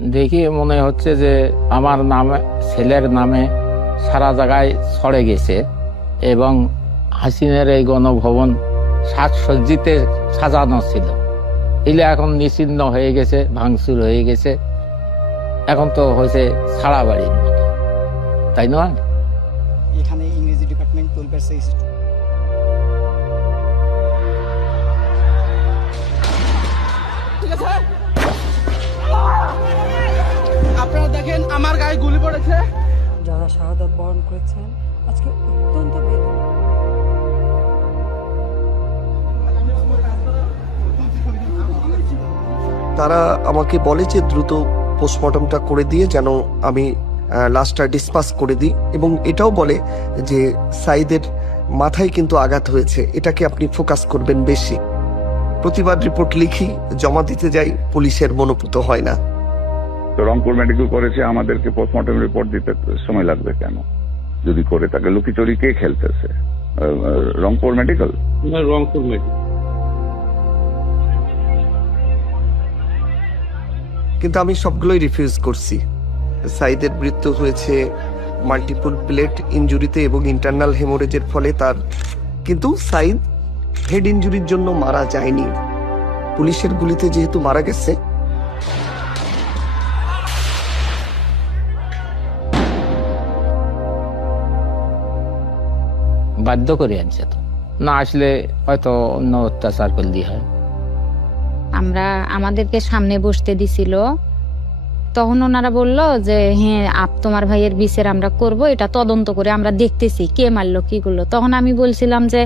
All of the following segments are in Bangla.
দেখি মনে হচ্ছে যে আমার নামে, ছেলের নামে সারা জায়গায় ছড়ে গেছে এবং হাসিনের এই গণভবন সাজসজ্জিতে সাজানো ছিল, এগুলো এখন নিশ্চিহ্ন হয়ে গেছে, ভাঙচুর হয়ে গেছে, এখন তো হয়েছে ছাড়া বাড়ির মতো, তাই নয়? এখানে ইংরেজি ডিপার্টমেন্ট 12 আপনারা দেখেন আমার গায়ে গুলি পড়েছে। যারা শাহাদাত বরণ করেছেন আজকে অত্যন্ত বেদনা। তারা আমাকে বলে যে দ্রুত পোস্টমর্টমটা করে দিয়ে যেন আমি লাশটা ডিসপাস করে দিই, এবং এটাও বলে যে সাইদের মাথায় কিন্তু আঘাত হয়েছে, এটাকে আপনি ফোকাস করবেন বেশি। প্রতিবাদ রিপোর্ট লিখি, জমা দিতে যাই, পুলিশের মনোপুত হয় না। তো রংপুর মেডিকেল করেছে, আমাদেরকে পোস্টমর্টম রিপোর্ট দিতে সময় লাগবে কেন? যদি করে তাকে লুকিচুরি কে খেলতেছে? Rangpur medical, Rangpur medical. কিন্তু আমি সবগুলোই রিফিউজ করছি। সাইদের মৃত্যু হয়েছে মাল্টিপল প্লেট ইনজুরিতে এবং ইন্টারনাল হেমোরেজের ফলে তার, কিন্তু সাইদ হেড ইনজুরির জন্য মারা যায়নি, পুলিশের গুলিতে যেহেতু মারা গেছে। বাধ্য করে আনছে, তো না আসলে হয়তো অন্য অত্যাচার করে দিয়ে হয়। আমাদেরকে সামনে বসতে দিছিল, তখন ওনারা বলল যে হ্যাঁ তোমার ভাইয়ের বিচার আমরা করব, এটা তদন্ত করে আমরা দেখতেছি কে মারলো কি করলো। তখন আমি বলছিলাম যে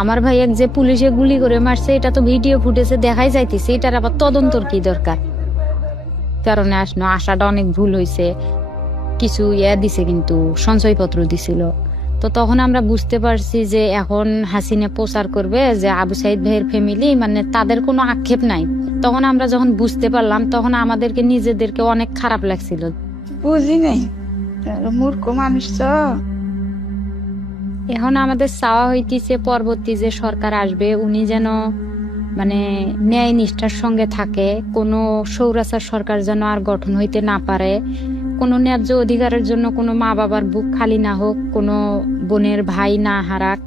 আমার ভাইয়ের যে পুলিশে গুলি করে মারছে এটা তো ভিডিও ফুটেজে দেখাই যাইতেছে, এটার আবার তদন্তর কি দরকার? কারণে আসাটা অনেক ভুল হয়েছে, কিছু দিছে, কিন্তু সঞ্চয়পত্র দিছিল। তো তখন আমরা বুঝতে পারছি যে এখন হাসিনা প্রচার করবে যে আবু সাইদ ভাইয়ের ফ্যামিলি, মানে তাদের কোনো আক্ষেপ নাই। তখন আমরা যখন বুঝতে পারলাম তখন আমাদেরকে নিজেদেরকে অনেক খারাপ লাগছিল। বুঝি নাই, মূর্খ মানুষ তো। এখন আমাদের চাওয়া হইতেছে পরবর্তী যে সরকার আসবে উনি যেন মানে ন্যায় নিষ্ঠার সঙ্গে থাকে, কোনো স্বৈরাচার সরকার যেন আর গঠন হইতে না পারে, কোনো ন্যায্য অধিকারের জন্য কোনো মা বাবার বুক খালি না হোক, কোনো বোনের ভাই না হারাক।